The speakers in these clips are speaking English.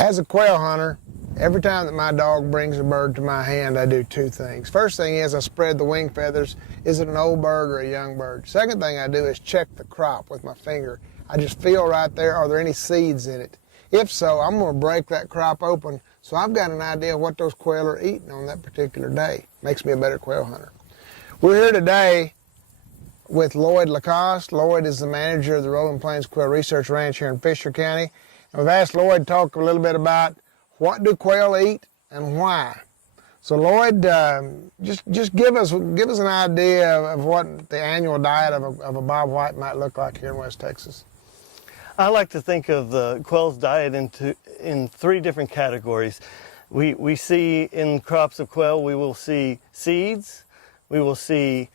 As a quail hunter, every time that my dog brings a bird to my hand, I do two things. First thing is I spread the wing feathers. Is it an old bird or a young bird? Second thing I do is check the crop with my finger. I just feel right there, are there any seeds in it? If so, I'm going to break that crop open so I've got an idea of what those quail are eating on that particular day. Makes me a better quail hunter. We're here today with Lloyd Lacoste. Lloyd is the manager of the Rolling Plains Quail Research Ranch here in Fisher County. And we've asked Lloyd to talk a little bit about what do quail eat and why. So Lloyd, just give us an idea of what the annual diet of a bobwhite might look like here in West Texas. I like to think of the quail's diet in three different categories. We see in crops of quail, we will see seeds, we will see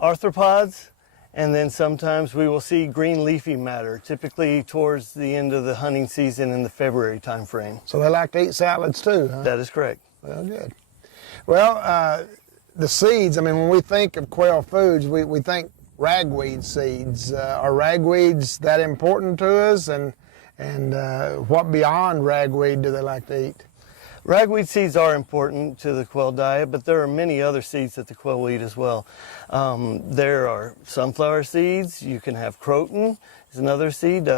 arthropods, and then sometimes we will see green leafy matter, typically towards the end of the hunting season in the February time frame. So they like to eat salads too, huh? That is correct. Well, good. Well, the seeds, I mean, when we think of quail foods, we think ragweed seeds. Are ragweeds that important to us, and what beyond ragweed do they like to eat? Ragweed seeds are important to the quail diet, but there are many other seeds that the quail will eat as well. There are sunflower seeds. You can have croton is another seed.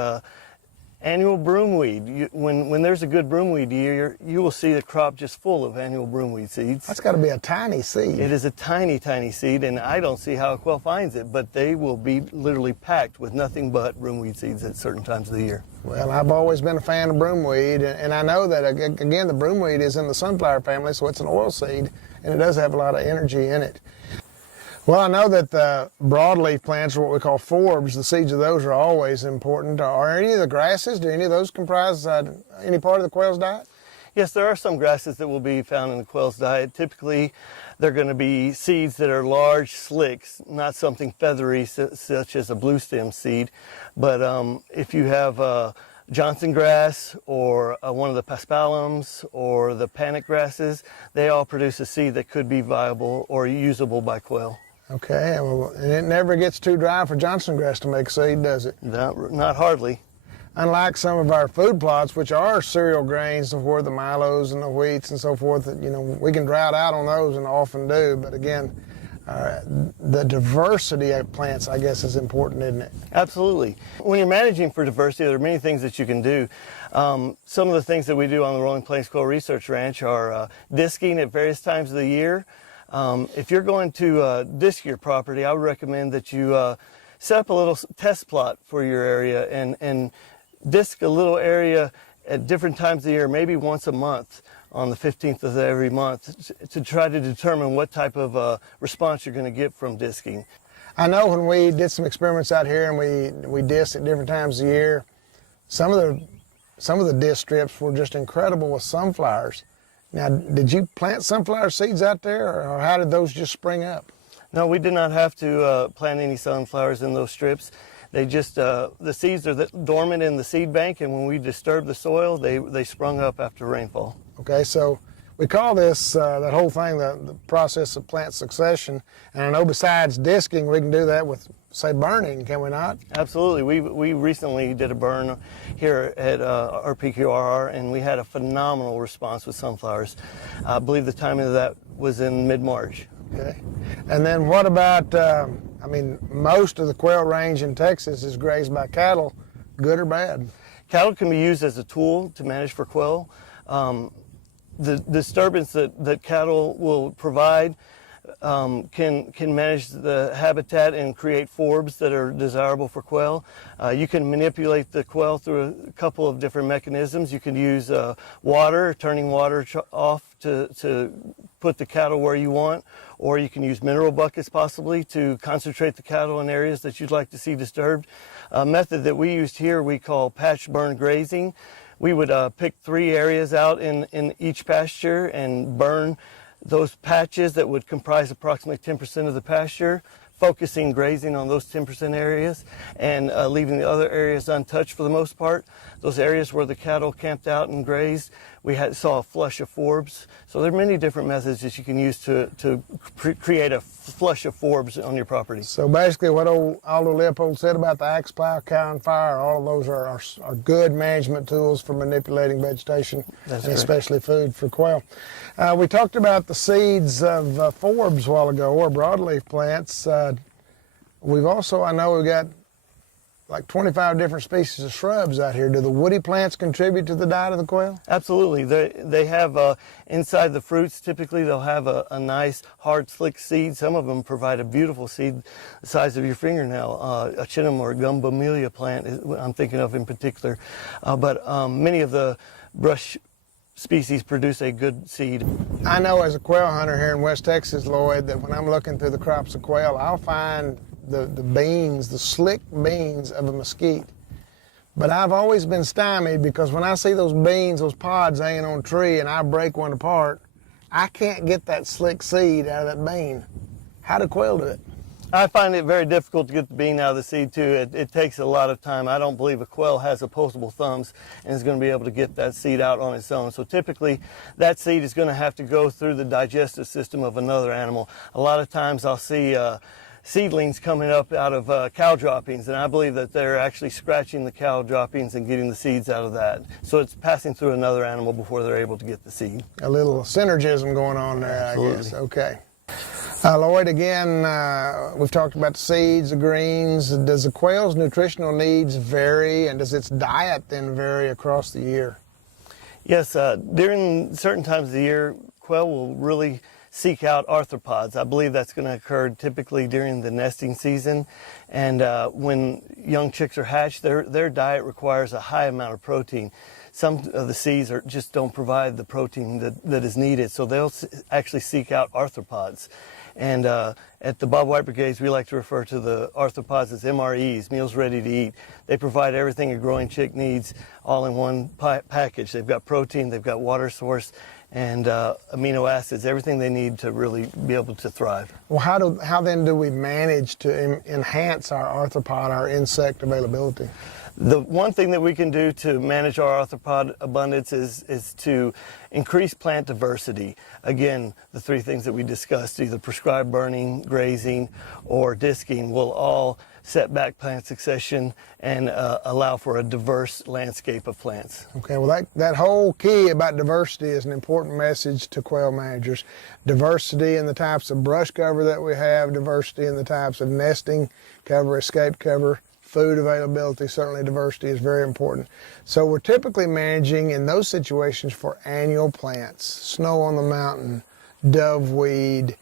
Annual broomweed. When there's a good broomweed year, you will see the crop just full of annual broomweed seeds. That's got to be a tiny seed. It is a tiny, tiny seed, and I don't see how a quail finds it, but they will be literally packed with nothing but broomweed seeds at certain times of the year. Well, I've always been a fan of broomweed, and I know that, again, the broomweed is in the sunflower family, so it's an oil seed, and it does have a lot of energy in it. Well, I know that the broadleaf plants are what we call forbs. The seeds of those are always important. Are any of the grasses, do any of those comprise any part of the quail's diet? Yes, there are some grasses that will be found in the quail's diet. Typically, they're going to be seeds that are large slicks, not something feathery such as a blue stem seed. But if you have Johnson grass or one of the paspalums or the panic grasses, they all produce a seed that could be viable or usable by quail. Okay, well, and it never gets too dry for Johnson grass to make seed, does it? Not hardly. Unlike some of our food plots, which are cereal grains, of where the milos and the wheats and so forth, that, you know, we can drought out on those and often do. But again, the diversity of plants, I guess, is important, isn't it? Absolutely. When you're managing for diversity, there are many things that you can do. Some of the things that we do on the Rolling Plains Quail Research Ranch are disking at various times of the year. If you're going to disc your property, I would recommend that you set up a little test plot for your area and disc a little area at different times of the year, maybe once a month on the 15th of every month, to try to determine what type of response you're going to get from disking. I know when we did some experiments out here and we disc at different times of the year, some of the disc strips were just incredible with sunflowers. Now, did you plant sunflower seeds out there, or how did those just spring up? No, we did not have to plant any sunflowers in those strips. They just, the seeds are dormant in the seed bank, and when we disturb the soil, they sprung up after rainfall. Okay, so we call this, that whole thing, the process of plant succession. And I know besides disking, we can do that with, say, burning, can we not? Absolutely. We recently did a burn here at RPQRR, and we had a phenomenal response with sunflowers. I believe the timing of that was in mid-March. Okay. And then what about, I mean, most of the quail range in Texas is grazed by cattle, good or bad? Cattle can be used as a tool to manage for quail. The disturbance that cattle will provide can manage the habitat and create forbs that are desirable for quail. You can manipulate the quail through a couple of different mechanisms. You can use water, turning water off to put the cattle where you want, or you can use mineral buckets possibly to concentrate the cattle in areas that you'd like to see disturbed. A method that we used here we call patch burn grazing. We would pick 3 areas out in each pasture and burn those patches that would comprise approximately 10% of the pasture, focusing grazing on those 10% areas and leaving the other areas untouched for the most part. Those areas where the cattle camped out and grazed, we saw a flush of forbs. So there are many different methods that you can use to create a flush of forbs on your property. So basically what Aldo Leopold said about the axe plow, cow and fire, all of those are good management tools for manipulating vegetation, and especially food for quail. We talked about the seeds of forbs a while ago, or broadleaf plants. We've also, I know we've got like 25 different species of shrubs out here. Do the woody plants contribute to the diet of the quail? Absolutely. They have, inside the fruits, typically they'll have a nice, hard, slick seed. Some of them provide a beautiful seed the size of your fingernail. A chinum or gumbamelia plant I'm thinking of in particular. But many of the brush species produce a good seed. I know as a quail hunter here in West Texas, Lloyd, that when I'm looking through the crops of quail, I'll find the beans, the slick beans of a mesquite. But I've always been stymied because when I see those beans, those pods hanging on a tree, and I break one apart, I can't get that slick seed out of that bean. How do quail do it? I find it very difficult to get the bean out of the seed too. It takes a lot of time. I don't believe a quail has opposable thumbs and is going to be able to get that seed out on its own. So typically that seed is going to have to go through the digestive system of another animal. A lot of times I'll see seedlings coming up out of cow droppings, and I believe that they're actually scratching the cow droppings and getting the seeds out of that. So it's passing through another animal before they're able to get the seed. A little synergism going on there, Absolutely. I guess. Okay. Lloyd, again, we've talked about the seeds, the greens. Does the quail's nutritional needs vary, and does its diet then vary across the year? Yes, during certain times of the year, quail will really seek out arthropods. I believe that's going to occur typically during the nesting season, and when young chicks are hatched, their diet requires a high amount of protein. Some of the seeds just don't provide the protein that is needed, so they'll actually seek out arthropods. And at the Bob White Brigades, we like to refer to the arthropods as MREs, meals ready to eat. They provide everything a growing chick needs all in one package. They've got protein, they've got water source, and amino acids, everything they need to really be able to thrive. Well, how then do we manage to enhance our arthropod, our insect availability? The one thing that we can do to manage our arthropod abundance is to increase plant diversity. Again, the three things that we discussed, either prescribed burning, grazing, or disking, will all set back plant succession and allow for a diverse landscape of plants. Okay, well that whole key about diversity is an important message to quail managers. Diversity in the types of brush cover that we have, diversity in the types of nesting cover, escape cover, food availability, certainly diversity is very important. So we're typically managing in those situations for annual plants, snow on the mountain, doveweed,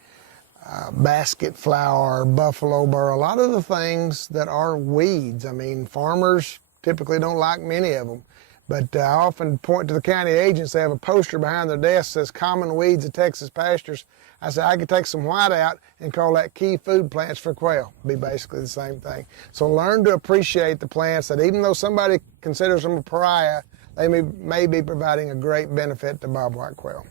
basket flower, buffalo burr, a lot of the things that are weeds. I mean, farmers typically don't like many of them, but I often point to the county agents. They have a poster behind their desk that says common weeds of Texas pastures. I say I could take some white out and call that key food plants for quail. Be basically the same thing. So learn to appreciate the plants that even though somebody considers them a pariah, they may be providing a great benefit to bobwhite quail.